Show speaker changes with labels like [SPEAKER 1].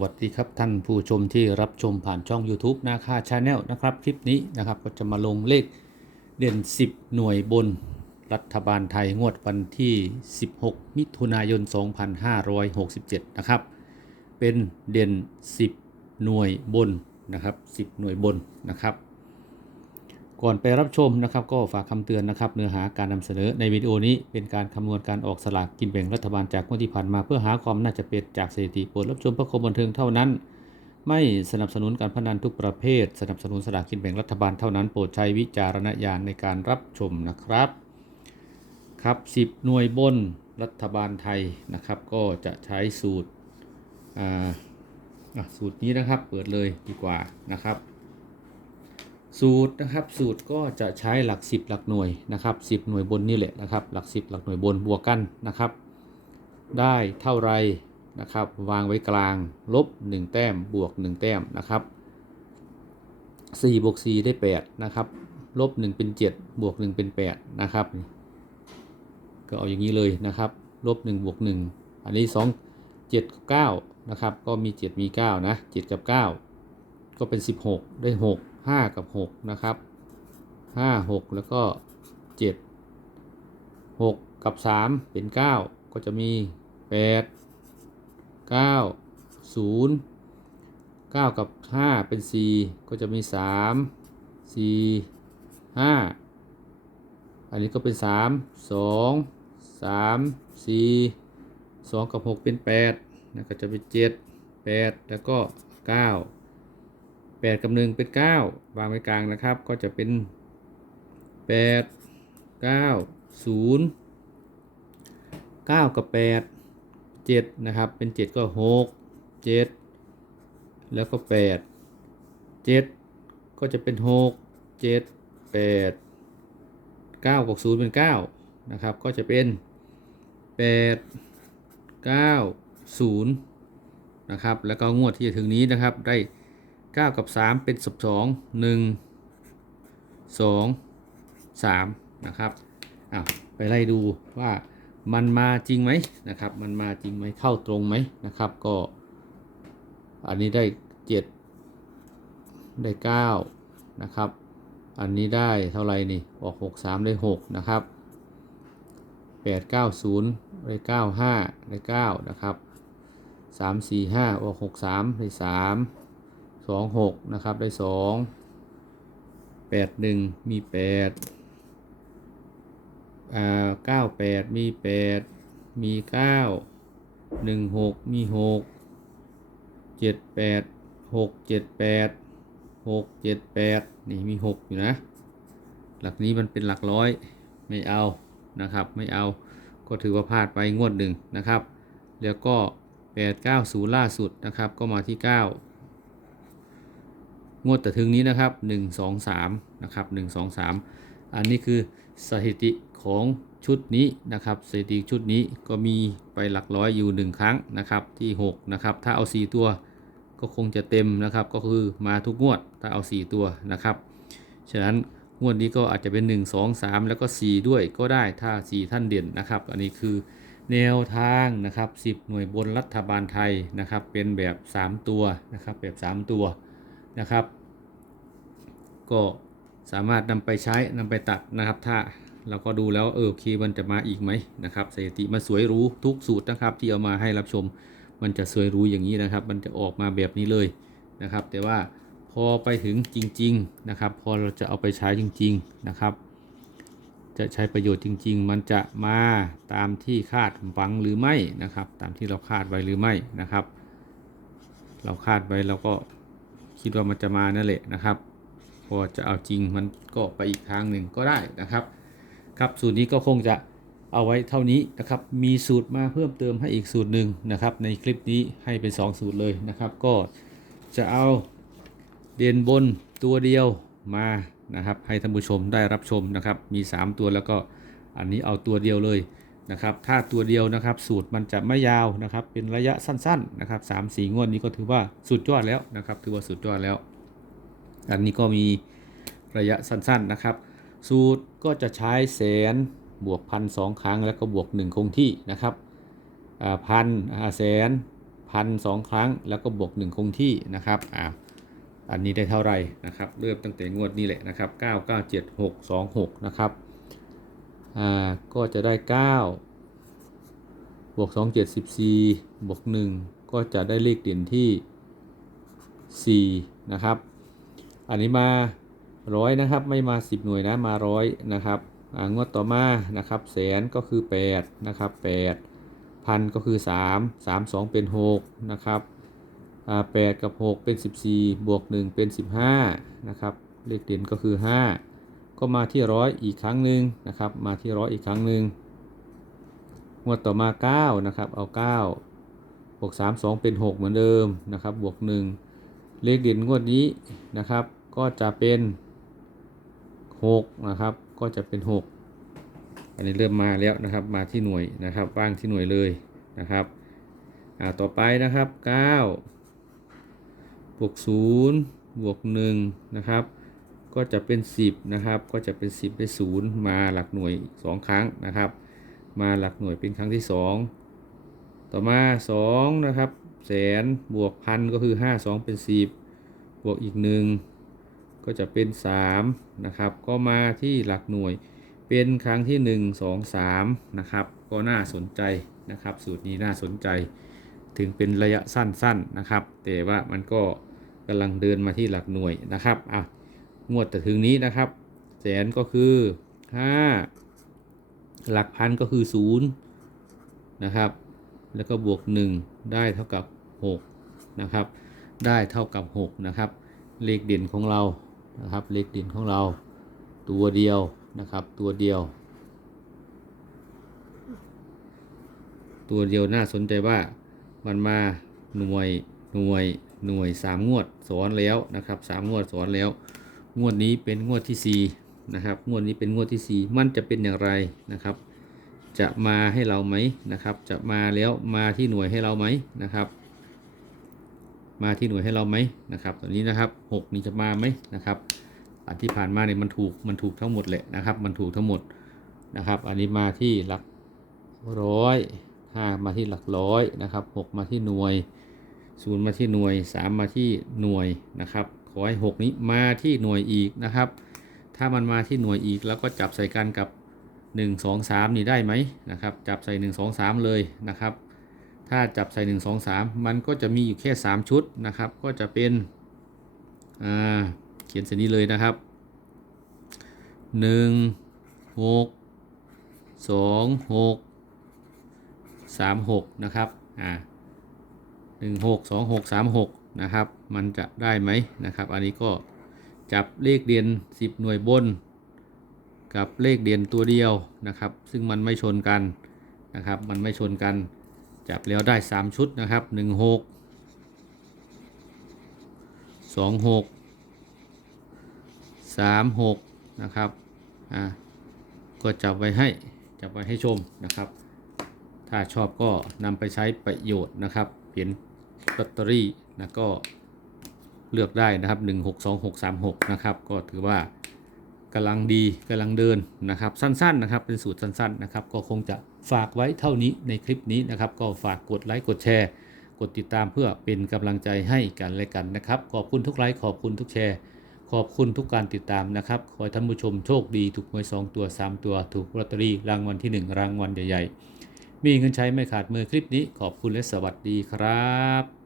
[SPEAKER 1] วัสดีครับท่านผู้ชมที่รับชมผ่านช่อง YouTube นาคาชาแนลนะครับคลิปนี้นะครับก็จะมาลงเลขเด่น 10 หน่วยบนรัฐบาลไทยงวดวันที่ 16 มิถุนายน 2567 นะครับ เป็นเด่น 10 หน่วยบนนะครับ 10 หน่วยบนนะครับ ก่อนไปรับชมนะครับก็ฝากคำเตือนนะครับเนื้อหาการนำเสนอในวิดีโอนี้เป็นการคำนวณการออกสลากกินแบ่งรัฐบาลจากงวดที่ผ่านมาเพื่อหาความน่าจะเป็นจากสถิติโปรดรับชมเพื่อความบันเทิงเท่านั้น ไม่สนับสนุนการพนันทุกประเภท สนับสนุนสลากกินแบ่งรัฐบาลเท่านั้น โปรดใช้วิจารณญาณในการรับชมนะครับครับ 10 หน่วยบนรัฐบาลไทยนะครับ ก็จะใช้สูตรอ่าสูตรนี้นะครับเปิดเลยดีกว่านะครับ สูตรนะครับสูตรก็จะใช้หลัก 10 หลักหน่วยนะครับ10 หน่วยบนนี่แหละนะครับหลัก 10 หลักหน่วยบนบวกกันนะครับ ได้เท่าไรนะครับ วางไว้กลางลบ 1 แต้มบวก 1 แต้มนะครับ4บวก4ได้8นะครับลบ 1 เป็น 7 บวก 1 เป็น 8 นะครับ ก็เอาอย่างนี้เลยนะครับลบ1บวก 1 อันนี้ 2 7 กับ9นะครับก็มี 7 มี 9 นะ 7 กับ 9 ก็เป็น 16 ได้ 6 5 กับ 6 นะครับ 5 6 แล้วก็ 7 6 กับ 3 เป็น 9 ก็จะมี 8 9 0 9 กับ 5 เป็น 4 ก็จะมี 3 4 5 อันนี้ก็เป็น 3 2 3 4 2 กับ 6 เป็น 8นะก็จะเป็น 7 8 แล้วก็ 9 แปดกับหนึ่งเป็นเก้าวางไว้กลางนะครับ ก็จะเป็นแปดเก้าศูนย์เก้ากับแปดเจ็ดนะครับ เป็นเจ็ดก็หกเจ็ดแล้วก็แปดเจ็ดก็จะเป็นหกเจ็ดแปดเก้ากับศูนย์เป็นเก้านะครับ ก็จะเป็นแปดเก้าศูนย์นะครับ แล้วก็งวดที่จะถึงนี้นะครับได้ 9 กับ 3 เป็น 12 1 2 3 นะครับอ้าวไปไล่ดูว่ามันมาจริงไหมนะครับ มันมาจริงไหมเข้าตรงไหมนะครับ ก็อันนี้ได้ 7 ได้ 9 นะครับ อันนี้ได้เท่าไหร่นี่ ออก 6 3 ได้ 6 นะครับ 8 9 0 ได้ 9 5 ได้ 9 นะครับ 3 4 5 ออก 6 3 ได้ 3 สองหกนะครับ ได้สองแปดหนึ่งมีแปดอ่าเก้าแปดมีแปดมีเก้าหนึ่งหกมีหกเจ็ดแปดหกเจ็ดแปดหกเจ็ดแปดนี่มีหกอยู่นะ หลักนี้มันเป็นหลักร้อย ไม่เอานะครับ ไม่เอา ก็ถือว่าพลาดไปงวดหนึ่งนะครับ แล้วก็แปดเก้าศูนย์ล่าสุดนะครับ ก็มาที่เก้า งวดแต่ถึงนี้นะครับ 1 2 3นะครับ1 2 3 อันนี้คือสถิติของชุดนี้นะครับสถิติชุดนี้ก็มีไปหลักร้อยอยู่ 1 ครั้งนะครับที่6นะครับถ้าเอา 4 ตัวก็คงจะเต็มนะครับก็คือมาทุกงวดถ้าเอา 4 ตัวนะครับฉะนั้นงวดนี้ก็อาจจะเป็น 1 2 3 แล้วก็ 4 ด้วยก็ได้ถ้า 4 ท่านเด่นนะครับ อันนี้คือแนวทางนะครับ 10 หน่วยบนรัฐบาลไทยนะครับเป็นแบบ 3 ตัวนะครับแบบ 3 ตัว นะครับ ก็สามารถนำไปใช้นำไปตัดนะครับ ถ้าเราก็ดูแล้วเออโอเคมันจะมาอีกไหมนะครับสถิติมันสวยรู้ทุกสูตรนะครับ ที่เอามาให้รับชม มันจะสวยรู้อย่างนี้นะครับ มันจะออกมาแบบนี้เลยนะครับ แต่ว่าพอไปถึงจริง ๆนะครับ พอเราจะเอาไปใช้จริง ๆนะครับ จะใช้ประโยชน์จริง ๆ มันจะมาตามที่คาดหวังหรือไม่นะครับ ตามที่เราคาดไว้หรือไม่นะครับ เราคาดไว้เราก็ คิดว่ามันจะมานั่นแหละนะครับ พอจะเอาจริงมันก็ไปอีกทางหนึ่งก็ได้นะครับ ครับสูตรนี้ก็คงจะเอาไว้เท่านี้นะครับ มีสูตรมาเพิ่มเติมให้อีกสูตรหนึ่งนะครับ ในคลิปนี้ให้เป็น 2 สูตรเลยนะครับ ก็จะเอาเด่นบนตัวเดียวมานะครับ ให้ท่านผู้ชมได้รับชมนะครับ มี 3 ตัวแล้วก็อันนี้เอาตัวเดียวเลย นะครับถ้าตัวเดียวนะครับ สูตรมันจะไม่ยาวนะครับ เป็นระยะสั้นๆนะครับสามสี่งวดนี้ก็ถือว่าสุดยอดแล้วนะครับ ถือว่าสุดยอดแล้ว อันนี้ก็มีระยะสั้นๆนะครับ สูตรก็จะใช้แสนบวกพันสองครั้ง แล้วก็บวก1คงที่นะครับพันแสนพพันสองครั้ง แล้วก็บวกหนึ่งคงที่นะครับอ่าอันนี้ได้เท่าไหร่นะครับ เริ่มตั้งแต่งวดนี้แหละนะครับ 9 9 7 6 2 6 นะครับ อ่าก็จะได้ 9 บวก 2 7 14 บวก 1 ก็จะได้เลขเด่นที่ 4 นะครับ อันนี้มาร้อยนะครับไม่มา 10 หน่วยนะมาร้อยนะครับงวดต่อมานะครับแสนก็คือ 8 นะครับ 8 พันก็คือ 3 3 2 เป็น 6 นะครับ8 กับ 6 เป็น 14 บวก 1 เป็น 15 นะครับ เลขเด่นก็คือ 5 ก็มาที่ร้อยอีกครั้งหนึ่งนะครับ มาที่ร้อยอีกครั้งหนึ่งงวดต่อมา9นะครับเอา9บวก3 2 เป็น 6 เหมือนเดิมนะครับบวก 1 เลขเด่นงวดนี้นะครับก็จะเป็น6นะครับก็จะเป็น 6 อันนี้เริ่มมาแล้วนะครับมาที่หน่วยนะครับว่างที่หน่วยเลยนะครับอ่าต่อไปนะครับ9บวก0บวก1นะครับ ก็จะเป็น 10นะครับ ก็จะเป็น 10ได้0มาหลักหน่วย 2 ครั้งนะครับ มาหลักหน่วยเป็นครั้งที่ 2 ต่อมา2นะครับแสนบวกพันก็คือ 5 2 เป็น 10 บวกอีก 1 ก็จะเป็น 3 นะครับ ก็มาที่หลักหน่วยเป็นครั้งที่ 1 2 3 นะครับ ก็น่าสนใจนะครับ สูตรนี้น่าสนใจ ถึงเป็นระยะสั้นๆนะครับ แต่ว่ามันก็กำลังเดินมาที่หลักหน่วยนะครับอะ งวดแต่ถึงนี้นะครับ แสนก็คือ5หลักพันก็คือ0นะครับ แล้วก็บวก1ได้เท่ากับ6นะครับ ได้เท่ากับ6นะครับ เลขเด่นของเรานะครับ เลขเด่นของเรา ตัวเดียวนะครับ ตัวเดียว ตัวเดียวน่าสนใจว่ามันมาหน่วยหน่วยหน่วยสามงวดสอนแล้วนะครับสามงวดสอนแล้ว งวดนี้เป็นงวดที่สี่นะครับ งวดนี้เป็นงวดที่สี่มันจะเป็นอย่างไรนะครับ จะมาให้เราไหมนะครับ จะมาแล้วมาที่หน่วยให้เราไหมนะครับ มาที่หน่วยให้เราไหมนะครับตอนนี้นะครับหกนี่จะมาไหมนะครับ อันที่ผ่านมาเนี่ยมันถูกมันถูกทั้งหมดแหละนะครับ มันถูกทั้งหมดนะครับ อันนี้มาที่หลักร้อยห้ามาที่หลักร้อยนะครับหกมาที่หน่วยศูนย์มาที่หน่วยสามมาที่หน่วยนะครับ ขอให้หกนี้มาที่หน่วยอีกนะครับ ถ้ามันมาที่หน่วยอีกแล้วก็จับใส่กันกับ 1 2 3 นี่ได้ไหมนะครับ จับใส่ 1 2 3 เลยนะครับ ถ้าจับใส่ 1 2 3 มันก็จะมีอยู่แค่ 3 ชุดนะครับ ก็จะเป็นอ่าเขียนเส้นนี้เลยนะครับ 1 6 2 6 3 6 นะครับ อ่า 1 6 2 6 3 6 นะครับ มันจะได้ไหมนะครับ อันนี้ก็จับเลขเดียน 10 หน่วยบน กับเลขเด่นตัวเดียวนะครับ ซึ่งมันไม่ชนกันนะครับ มันไม่ชนกัน จับแล้วได้ 3 ชุดนะครับ 1 6 2 6 3 6 นะครับ อ่า ก็จับไว้ให้ จับไว้ให้ชมนะครับ ถ้าชอบก็นำไปใช้ประโยชน์นะครับ เปลี่ยนลอตเตอรี่ นะก็เลือกได้นะครับ 1 6 2 6 3 6 นะครับ ก็ถือว่ากำลังดีกำลังเดินนะครับ สั้นๆนะครับ เป็นสูตรสั้นๆนะครับ ก็คงจะฝากไว้เท่านี้ในคลิปนี้นะครับ ก็ฝากกดไลค์กดแชร์ กดติดตามเพื่อเป็นกำลังใจให้กันและกันนะครับ ขอบคุณทุกไลค์ขอบคุณทุกแชร์ ขอบคุณทุกการติดตามนะครับ ขอให้ท่านผู้ชมโชคดีถูกหวย 2 ตัว 3 ตัวถูกลอตเตอรี่รางวัลที่ 1 รางวัลใหญ่ๆ มีเงินใช้ไม่ขาดมือคลิปนี้ ขอบคุณและสวัสดีครับ